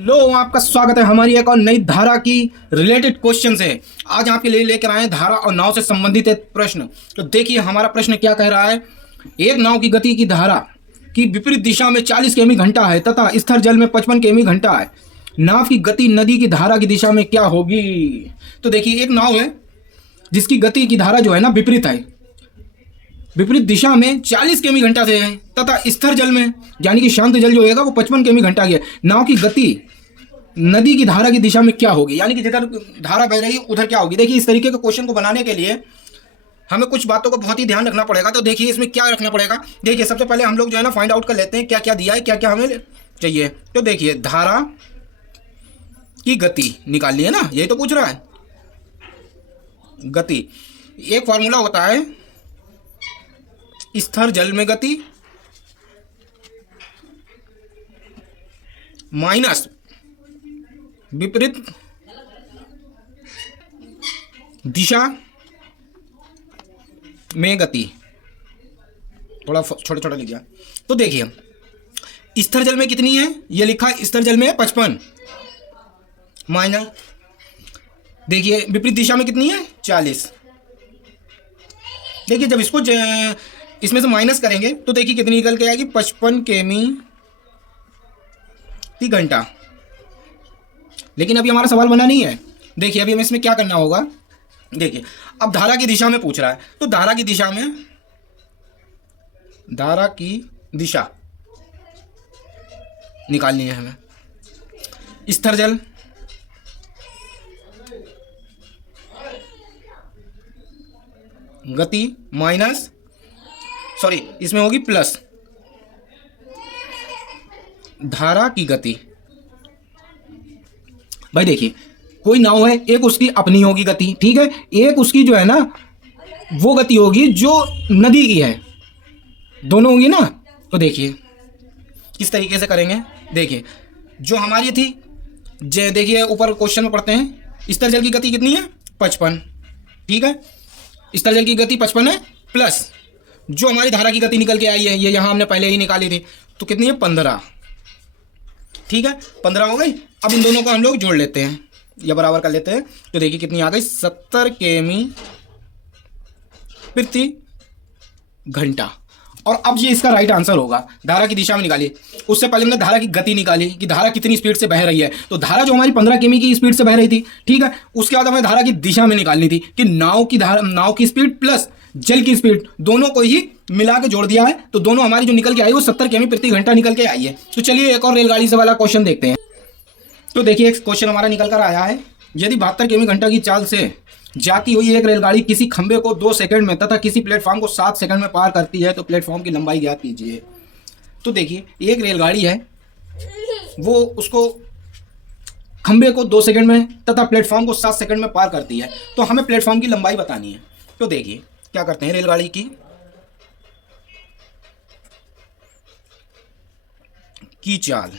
Hello, आपका स्वागत है हमारी एक और नई धारा की रिलेटेड क्वेश्चन से। आज आपके लिए लेकर आए हैं धारा और नाव से संबंधित एक प्रश्न। तो देखिए हमारा प्रश्न क्या कह रहा है। एक नाव की गति की धारा की विपरीत दिशा में 40 किमी घंटा है तथा स्थिर जल में 55 किमी घंटा है। नाव की गति नदी की धारा की दिशा में क्या होगी। तो देखिए एक नाव है जिसकी गति की धारा जो है ना विपरीत है, विपरीत दिशा में 40 किमी घंटा से है तथा स्थिर जल में यानी कि शांत जल जो होगा वो 55 किमी घंटा की है। नाव की गति नदी की धारा की दिशा में क्या होगी, यानी कि जिधर धारा बह रही है उधर क्या होगी। देखिए इस तरीके के क्वेश्चन को बनाने के लिए हमें कुछ बातों को बहुत ही ध्यान रखना पड़ेगा। तो देखिए इसमें क्या रखना पड़ेगा। देखिए सबसे पहले हम लोग जो है ना फाइंड आउट कर लेते हैं क्या क्या दिया है, क्या क्या हमें चाहिए। तो देखिए धारा की गति निकालनी है ना, यही तो पूछ रहा है। गति एक फॉर्मूला होता है स्थिर जल में गति माइनस विपरीत दिशा में गति। थोड़ा छोटा छोटा लिख दिया। तो देखिए स्थिर जल में कितनी है, ये लिखा है स्थिर जल में 55 माइनस देखिए विपरीत दिशा में कितनी है 40। देखिए जब इसको इसमें से माइनस करेंगे तो देखिए कितनी निकल के आएगी 55 किमी घंटा। लेकिन अभी हमारा सवाल बना नहीं है। देखिए अभी हमें इसमें क्या करना होगा। देखिए अब धारा की दिशा में पूछ रहा है तो धारा की दिशा निकालनी है हमें। स्थिर जल गति माइनस इसमें होगी प्लस धारा की गति। भाई देखिए कोई नाव है, एक उसकी अपनी होगी गति, ठीक है, एक उसकी जो है ना वो गति होगी जो नदी की है, दोनों होंगी ना। तो देखिए किस तरीके से करेंगे। देखिए जो हमारी थी देखिए ऊपर क्वेश्चन में पढ़ते हैं स्थिर जल की गति कितनी है 55, ठीक है, स्थिर जल की गति 55 है प्लस जो हमारी धारा की गति निकल के आई है ये यहाँ हमने पहले ही निकाली थी, तो कितनी है 15, ठीक है 15 हो गई। अब इन दोनों को हम लोग जोड़ लेते हैं या बराबर कर लेते हैं। तो देखिए कितनी आ गई 70 किमी प्रति घंटा। और अब ये इसका राइट आंसर होगा। धारा की दिशा में निकाली, उससे पहले हमने धारा की गति निकाली कि धारा कितनी स्पीड से बह रही है। तो धारा जो हमारी 15 किमी की स्पीड से बह रही थी, ठीक है, उसके बाद हमें धारा की दिशा में निकालनी थी कि नाव की स्पीड प्लस जल की स्पीड दोनों को ही मिला के जोड़ दिया है। तो दोनों हमारी जो निकल के आई वो 70 किमी प्रति घंटा निकल के आई है। तो चलिए एक और रेलगाड़ी से वाला क्वेश्चन देखते हैं। तो देखिए एक क्वेश्चन हमारा निकल कर आया है। यदि 72 किमी घंटा की चाल से जाती हुई एक रेलगाड़ी किसी खंबे को 2 सेकंड में तथा किसी प्लेटफॉर्म को 7 सेकंड में पार करती है तो प्लेटफॉर्म की लंबाई ज्ञात कीजिए। तो देखिए एक रेलगाड़ी है, वो उसको खंबे को 2 सेकंड में तथा प्लेटफॉर्म को 7 सेकंड में पार करती है। तो हमें प्लेटफॉर्म की लंबाई बतानी है। तो देखिए क्या करते हैं, रेलगाड़ी की चाल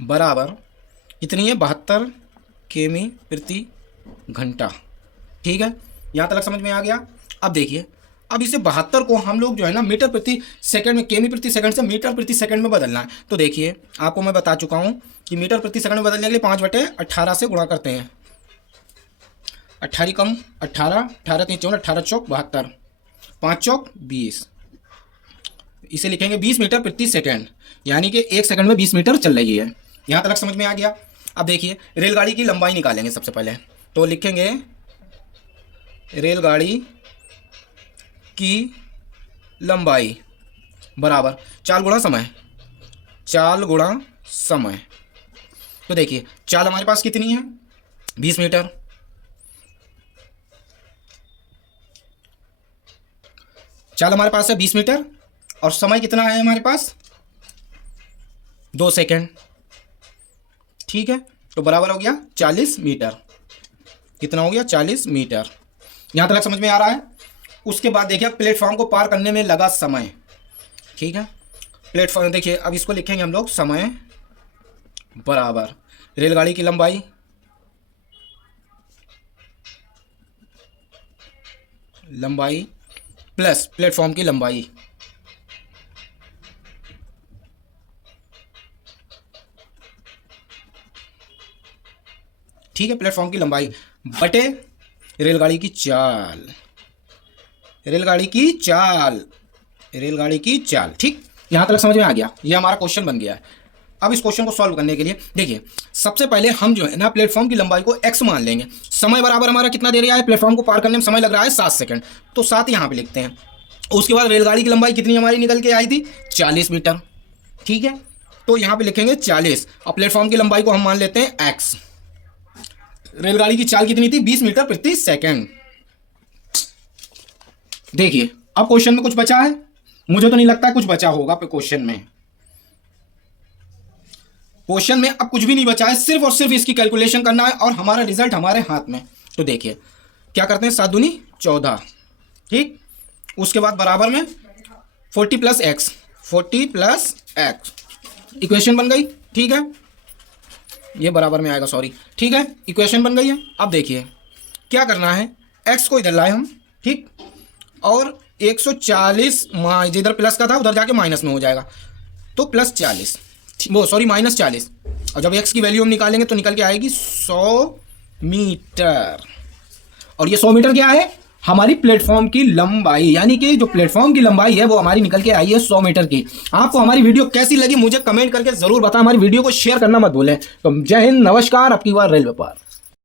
बराबर कितनी है 72 किमी प्रति घंटा, ठीक है, यहाँ तक समझ में आ गया। अब देखिए अब इसे 72 को हम लोग जो है ना मीटर प्रति सेकंड में, केमी प्रति सेकंड से मीटर प्रति सेकंड में बदलना है। तो देखिए आपको मैं बता चुका हूँ कि मीटर प्रति सेकंड में बदलने के लिए 5/18 से गुणा करते हैं। 18 कम 18, 18 3 14, 18 चौक 72, 5 चौक 20, इसे लिखेंगे 20 मीटर प्रति सेकंड, यानी कि 1 सेकंड में 20 मीटर चल रही है। यहाँ तक समझ में आ गया। अब देखिए रेलगाड़ी की लंबाई निकालेंगे सबसे पहले। तो लिखेंगे रेलगाड़ी की लंबाई बराबर चाल गुणा समय। तो देखिए चाल हमारे पास कितनी है 20 मीटर, चाल हमारे पास है 20 मीटर और समय कितना है हमारे पास 2 सेकंड, ठीक है। तो बराबर हो गया 40 मीटर। कितना हो गया 40 मीटर। यहाँ तक समझ में आ रहा है। उसके बाद देखिए प्लेटफॉर्म को पार करने में लगा समय, ठीक है, प्लेटफॉर्म देखिए अब इसको लिखेंगे हम लोग समय बराबर रेलगाड़ी की लंबाई प्लस प्लेटफॉर्म की लंबाई। ठीक है, प्लेटफॉर्म की लंबाई बटे रेलगाड़ी की चाल, रेलगाड़ी की चाल, रेलगाड़ी की चाल। ठीक, यहाँ तक समझ में आ गया, ये हमारा क्वेश्चन बन गया है। अब इस क्वेश्चन को सॉल्व करने के लिए देखिए, सबसे पहले हम जो है ना प्लेटफॉर्म की लंबाई को x मान लेंगे। समय बराबर हमारा कितना दे रहा है, प्लेटफॉर्म को पार करने में समय लग रहा है 7 सेकंड, तो 7 यहाँ पे लिखते हैं। उसके बाद रेलगाड़ी की लंबाई कितनी हमारी निकल के आई थी, 40 मीटर। ठीक है, तो यहाँ पे लिखेंगे 40 और प्लेटफॉर्म की लंबाई को हम मान लेते हैं x। रेलगाड़ी की चाल कितनी थी, 20 मीटर प्रति सेकेंड। देखिए अब क्वेश्चन में कुछ बचा है, मुझे तो नहीं लगता कुछ बचा होगा क्वेश्चन में। क्वेश्चन में अब कुछ भी नहीं बचा है, सिर्फ और सिर्फ इसकी कैलकुलेशन करना है और हमारा रिजल्ट हमारे हाथ में। तो देखिए क्या करते हैं, 7 दूनी 14, ठीक, उसके बाद बराबर में 40 plus x, 40 plus x, equation बन गई। ठीक है, ये बराबर में आएगा, सॉरी, ठीक है, इक्वेशन बन गई है। अब देखिए क्या करना है, एक्स को इधर लाए हम, ठीक, और 140 जिधर प्लस का था उधर जाके माइनस में हो जाएगा, तो प्लस 40, वो सॉरी माइनस 40, और जब x की वैल्यू हम निकालेंगे तो निकल के आएगी 100 मीटर। और ये 100 मीटर क्या है, हमारी प्लेटफॉर्म की लंबाई, यानी कि जो प्लेटफॉर्म की लंबाई है वो हमारी निकल के आई है 100 मीटर की। आपको हमारी वीडियो कैसी लगी मुझे कमेंट करके जरूर बताएं, हमारी वीडियो को शेयर करना मत भूलें। तो जय हिंद, नमस्कार, आपकी बार रेलवे पार।